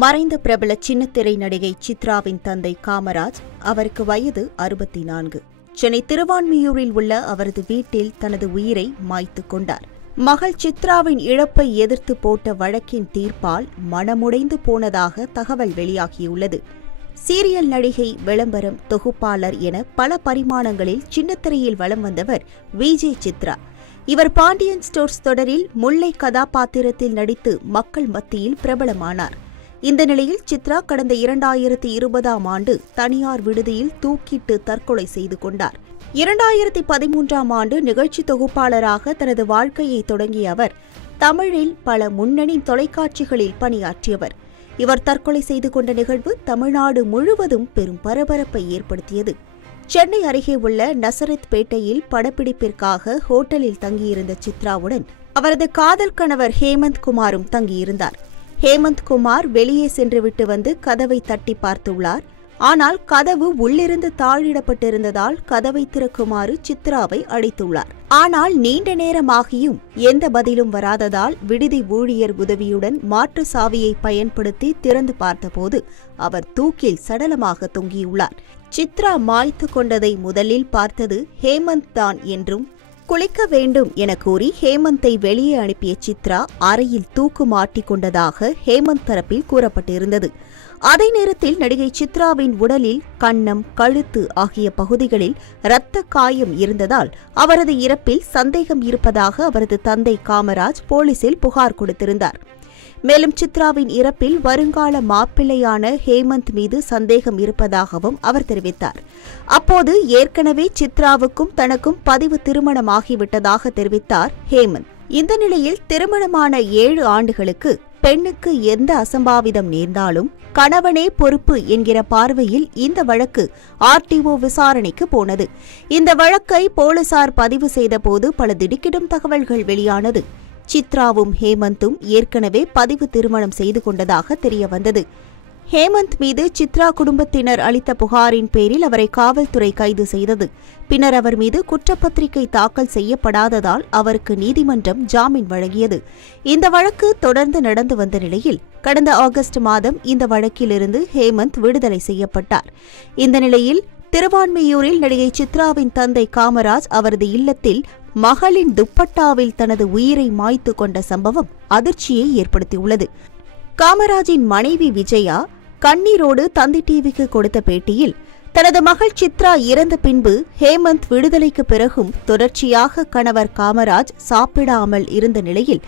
மறைந்த பிரபல சின்னத்திரை நடிகை சித்ராவின் தந்தை காமராஜ். அவருக்கு வயது 64. சென்னை திருவான்மியூரில் உள்ள அவரது வீட்டில் தனது உயிரை மாய்த்துக் கொண்டார். மகள் சித்ராவின் இழப்பை எதிர்த்து போட்ட வழக்கின் தீர்ப்பால் மனமுடைந்து போனதாக தகவல் வெளியாகியுள்ளது. சீரியல் நடிகை, விளம்பரம், தொகுப்பாளர் என பல பரிமாணங்களில் சின்னத்திரையில் வலம் வந்தவர் விஜே சித்ரா. இவர் பாண்டியன் ஸ்டோர்ஸ் தொடரில் முல்லை கதாபாத்திரத்தில் நடித்து மக்கள் மத்தியில் பிரபலமானார். இந்த நிலையில் சித்ரா கடந்த 2020ஆம் ஆண்டு தனியார் விடுதியில் தூக்கிட்டு தற்கொலை செய்து கொண்டார். 2013ஆம் ஆண்டு நிகழ்ச்சி தொகுப்பாளராக தனது வாழ்க்கையை தொடங்கிய அவர் தமிழில் பல முன்னணி தொலைக்காட்சிகளில் பணியாற்றியவர். இவர் தற்கொலை செய்து கொண்ட நிகழ்வு தமிழ்நாடு முழுவதும் பெரும் பரபரப்பை ஏற்படுத்தியது. சென்னை அருகே உள்ள நசரத் பேட்டையில் படப்பிடிப்பிற்காக ஹோட்டலில் தங்கியிருந்த சித்ராவுடன் அவரது காதல் கணவர் ஹேமந்த் குமாரும் தங்கியிருந்தார். ஹேமந்த் குமார் வெளியே சென்றுவிட்டு வந்து கதவை தட்டி பார்த்துள்ளார். ஆனால் கதவு உள்ளிருந்து தாழிடப்பட்டிருந்ததால் கதவை திறக்குமாறு சித்ராவை அழைத்துள்ளார். ஆனால் நீண்ட நேரமாகியும் எந்த பதிலும் வராததால் விடுதி ஊழியர் உதவியுடன் மாற்று சாவியை பயன்படுத்தி திறந்து பார்த்தபோது அவர் தூக்கில் சடலமாக தொங்கியுள்ளார். சித்ரா மாய்த்து கொண்டதை முதலில் பார்த்தது ஹேமந்த் தான் என்றும், குளிக்க வேண்டும் என கூறி ஹேமந்தை வெளியே அனுப்பிய சித்ரா அறையில் தூக்கு மாட்டிக் கொண்டதாக ஹேமந்த் தரப்பில் கூறப்பட்டிருந்தது. அதே நேரத்தில் நடிகை சித்ராவின் உடலில் கன்னம், கழுத்து ஆகிய பகுதிகளில் இரத்த காயம் இருந்ததால் அவரது இறப்பில் சந்தேகம் இருப்பதாக அவரது தந்தை காமராஜ் போலீசில் புகார் கொடுத்திருந்தார். மேலும் சித்ராவின் இறப்பில் வருங்கால மாப்பிள்ளையான ஹேமந்த் மீது சந்தேகம் இருப்பதாகவும் அவர் தெரிவித்தார். அப்போது ஏற்கனவே சித்ராவுக்கும் தனக்கும் பதிவு திருமணமாகிவிட்டதாக தெரிவித்தார் ஹேமந்த். இந்த நிலையில் திருமணமான 7 ஆண்டுகளுக்கு பெண்ணுக்கு எந்த அசம்பாவிதம் நேர்ந்தாலும் கணவனே பொறுப்பு என்கிற பார்வையில் இந்த வழக்கு RTO விசாரணைக்கு போனது. இந்த வழக்கை போலீசார் பதிவு செய்தபோது பல திடுக்கிடும் தகவல்கள் வெளியானது. சித்ராவும் ஹேமந்தும் ஏற்கனவே பதிவு திருமணம் செய்து கொண்டதாக தெரியவந்தது. ஹேமந்த் மீது சித்ரா குடும்பத்தினர் அளித்த புகாரின் பேரில் அவரை காவல்துறை கைது செய்தது. பின்னர் அவர் மீது குற்றப்பத்திரிகை தாக்கல் செய்யப்படாததால் அவருக்கு நீதிமன்றம் ஜாமீன் வழங்கியது. இந்த வழக்கு தொடர்ந்து நடந்து வந்த நிலையில் கடந்த ஆகஸ்ட் மாதம் இந்த வழக்கிலிருந்து ஹேமந்த் விடுதலை செய்யப்பட்டார். இந்த நிலையில் திருவான்மியூரில் நடிகை சித்ராவின் தந்தை காமராஜ் அவரது இல்லத்தில் மகளின் துப்பட்டாவில் தனது உயிரை மாய்த்து கொண்ட சம்பவம் அதிர்ச்சியை ஏற்படுத்தியுள்ளது. காமராஜின் மனைவி விஜயா கண்ணீரோடு தந்தி டிவிக்கு கொடுத்த பேட்டியில், தனது மகள் சித்ரா இறந்த பின்பு ஹேமந்த் விடுதலைக்கு பிறகும் தொடர்ச்சியாக கணவர் காமராஜ் சாப்பிடாமல் இருந்த நிலையில்